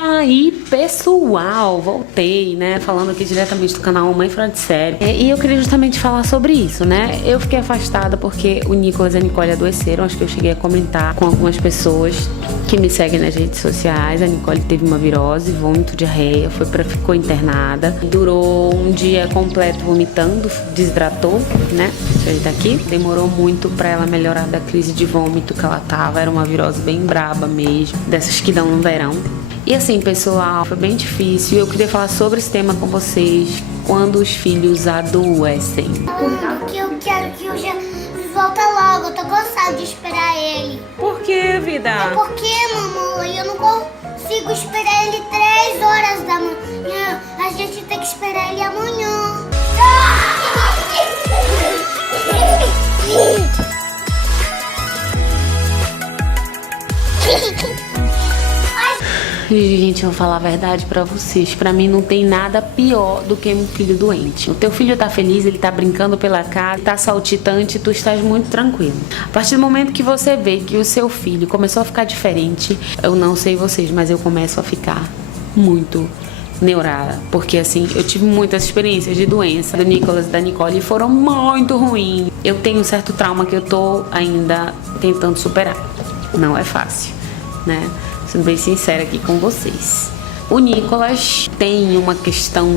aí, pessoal, voltei, né, falando aqui diretamente do canal Mãe Fora de Série. E eu queria justamente falar sobre isso, né? Eu fiquei afastada porque o Nicolas e a Nicole adoeceram. Acho que eu cheguei a comentar com algumas pessoas que me seguem nas redes sociais. A Nicole teve uma virose, vômito, diarreia, ficou internada. Durou um dia completo vomitando, desidratou, né? Deixa eu ajeitar aqui. Demorou muito pra ela melhorar da crise de vômito que ela tava. Era uma virose bem braba mesmo, dessas que dão no verão. E assim, pessoal, foi bem difícil. Eu queria falar sobre esse tema com vocês. Quando os filhos adoecem. Porque eu quero que o Jesus volta logo. Eu tô cansada de esperar ele. Por que, vida? É porque, mamãe, eu não consigo esperar ele 3 horas da manhã. A gente tem que esperar ele amanhã. Gente, eu vou falar a verdade pra vocês. Pra mim não tem nada pior do que um filho doente. O teu filho tá feliz, ele tá brincando pela casa, tá saltitante, tu estás muito tranquilo. A partir do momento que você vê que o seu filho começou a ficar diferente, eu não sei vocês, mas eu começo a ficar muito neurada. Porque assim, eu tive muitas experiências de doença do Nicolas e da Nicole e foram muito ruins. Eu tenho um certo trauma que eu tô ainda tentando superar. Não é fácil, né? Sendo bem sincera aqui com vocês. O Nicolas tem uma questão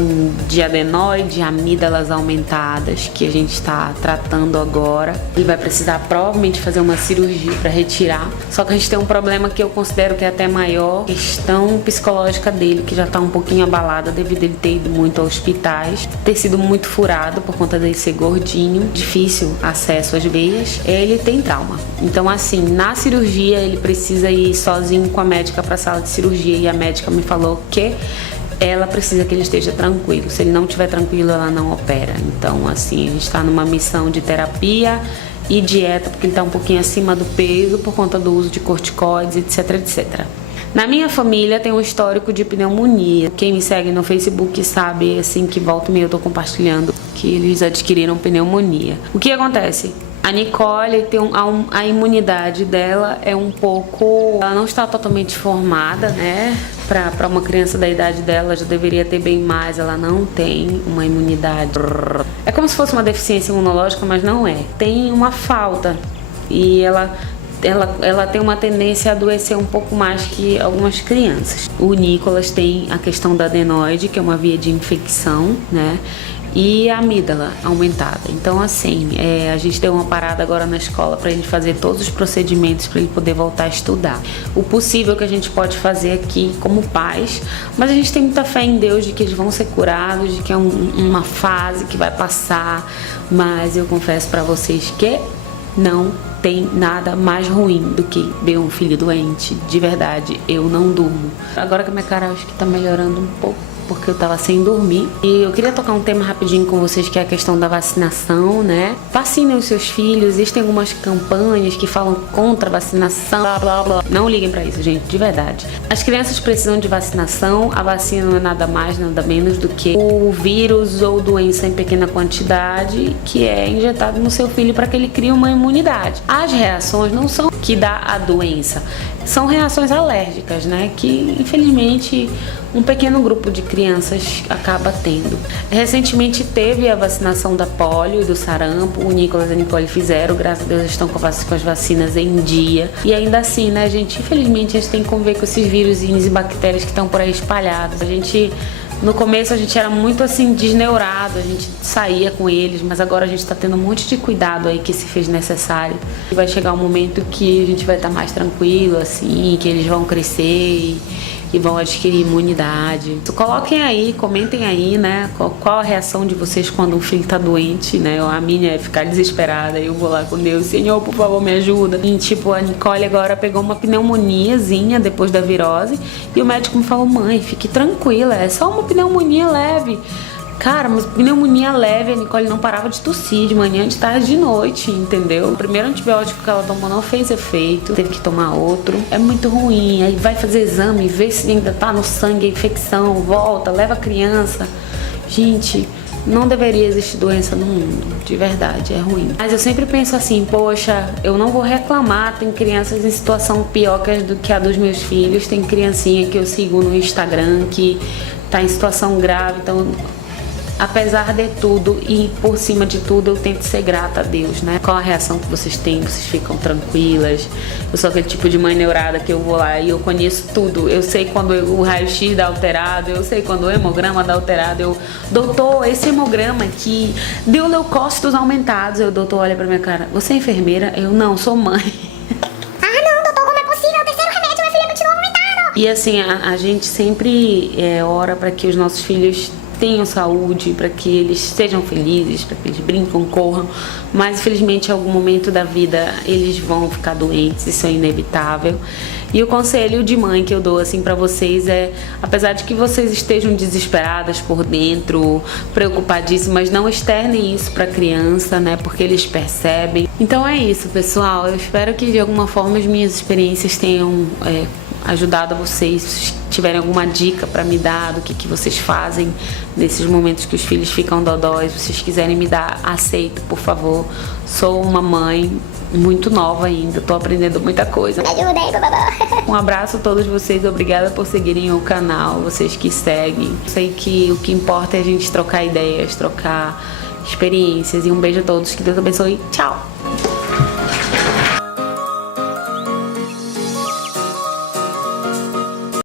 de adenoide, amígdalas aumentadas, que a gente está tratando agora. Ele vai precisar provavelmente fazer uma cirurgia para retirar. Só que a gente tem um problema que eu considero que é até maior, questão psicológica dele, que já está um pouquinho abalada devido a ele ter ido muito a hospitais, ter sido muito furado por conta dele ser gordinho, difícil acesso às veias. Ele tem trauma. Então assim, na cirurgia ele precisa ir sozinho com a médica para a sala de cirurgia e a médica me falou que ela precisa que ele esteja tranquilo. Se ele não estiver tranquilo, ela não opera. Então, assim, a gente está numa missão de terapia e dieta, porque ele está um pouquinho acima do peso por conta do uso de corticoides, etc, etc. Na minha família tem um histórico de pneumonia. Quem me segue no Facebook sabe, assim, que volta e meia eu tô compartilhando que eles adquiriram pneumonia. O que acontece? A Nicole tem a imunidade dela é um pouco... Ela não está totalmente formada, né? Para uma criança da idade dela, já deveria ter bem mais. Ela não tem uma imunidade. É como se fosse uma deficiência imunológica, mas não é. Tem uma falta. E ela tem uma tendência a adoecer um pouco mais que algumas crianças. O Nicolas tem a questão da adenoide, que é uma via de infecção, né? E a amígdala aumentada. Então assim, a gente deu uma parada agora na escola para ele fazer todos os procedimentos para ele poder voltar a estudar. O possível que a gente pode fazer aqui como pais, mas a gente tem muita fé em Deus de que eles vão ser curados, de que é uma fase que vai passar, mas eu confesso para vocês que não tem nada mais ruim do que ver um filho doente. De verdade, eu não durmo. Agora que a minha cara acho que tá melhorando um pouco, porque eu tava sem dormir. E eu queria tocar um tema rapidinho com vocês, que é a questão da vacinação, né? Vacinem os seus filhos. Existem algumas campanhas que falam contra a vacinação, blá blá blá. Não liguem pra isso, gente, de verdade. As crianças precisam de vacinação. A vacina não é nada mais, nada menos do que o vírus ou doença em pequena quantidade que é injetado no seu filho para que ele crie uma imunidade. As reações não são que dá a doença, são reações alérgicas, né? Que infelizmente um pequeno grupo de crianças acaba tendo. Recentemente teve a vacinação da polio e do sarampo. O Nicolas e a Nicole fizeram, graças a Deus estão com as vacinas em dia. E ainda assim, né, gente, infelizmente a gente tem que conviver com esses vírus e bactérias que estão por aí espalhados. No começo a gente era muito assim desneurado, a gente saía com eles, mas agora a gente tá tendo um monte de cuidado aí que se fez necessário. E vai chegar um momento que a gente vai estar mais tranquilo, assim, que eles vão crescer e vão adquirir imunidade. Coloquem aí, comentem aí, né, qual a reação de vocês quando um filho tá doente, né? A minha é ficar desesperada, eu vou lá com Deus, Senhor, por favor, me ajuda. E tipo, a Nicole agora pegou uma pneumoniazinha depois da virose e o médico me falou, mãe, fique tranquila, é só uma pneumonia leve. Cara, mas pneumonia leve, a Nicole não parava de tossir de manhã, de tarde, de noite, entendeu? O primeiro antibiótico que ela tomou não fez efeito, teve que tomar outro. É muito ruim, aí vai fazer exame, vê se ainda tá no sangue a infecção, volta, leva a criança. Gente, Não deveria existir doença no mundo, de verdade, é ruim. Mas eu sempre penso assim, poxa, eu não vou reclamar, tem crianças em situação pior do que a dos meus filhos, tem criancinha que eu sigo no Instagram que tá em situação grave, então... Apesar de tudo e por cima de tudo, eu tento ser grata a Deus, né? Qual a reação que vocês têm? Vocês ficam tranquilas? Eu sou aquele tipo de mãe neurada que eu vou lá e eu conheço tudo. Eu sei quando o raio-x dá alterado, eu sei quando o hemograma dá alterado. Doutor, esse hemograma aqui deu leucócitos aumentados. O doutor olha pra minha cara, você é enfermeira? Eu, não, sou mãe. E assim, a gente sempre ora para que os nossos filhos tenham saúde, para que eles sejam felizes, para que eles brincam, corram, mas infelizmente em algum momento da vida eles vão ficar doentes, isso é inevitável. E o conselho de mãe que eu dou assim para vocês é, apesar de que vocês estejam desesperadas por dentro, preocupadíssimas, não externem isso para a criança, né? Porque eles percebem. Então é isso, pessoal. Eu espero que de alguma forma as minhas experiências tenham ajudado a vocês. Se tiverem alguma dica para me dar do que vocês fazem nesses momentos que os filhos ficam dodóis, se vocês quiserem me dar, aceito, por favor. Sou uma mãe muito nova ainda, tô aprendendo muita coisa. Me ajuda aí, babá. Um abraço a todos vocês, obrigada por seguirem o canal, vocês que seguem. Sei que o que importa é a gente trocar ideias, trocar experiências. E um beijo a todos, que Deus abençoe. Tchau!